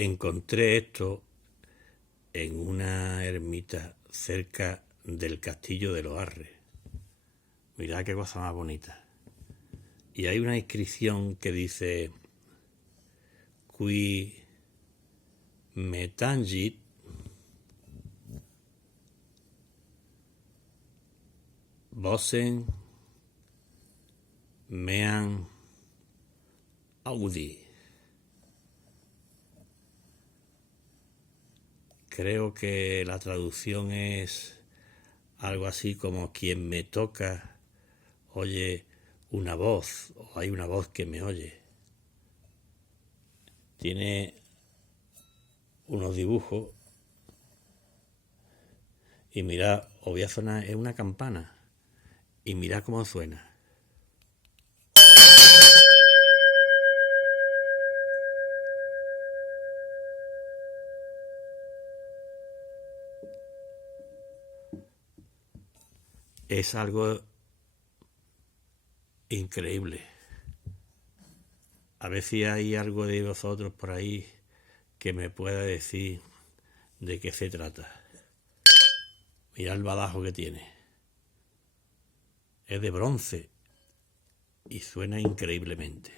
Encontré esto en una ermita cerca del castillo de los Arres. Mirad qué cosa más bonita. Y hay una inscripción que dice: Qui me tangit vossen meam audi. Creo que la traducción es algo así como: quien me toca oye una voz, o hay una voz que me oye. Tiene unos dibujos y mirad, os voy a sonar, es una campana, y mirad cómo suena. Es algo increíble. A ver si hay algo de vosotros por ahí que me pueda decir de qué se trata. Mirad el badajo que tiene. Es de bronce y suena increíblemente.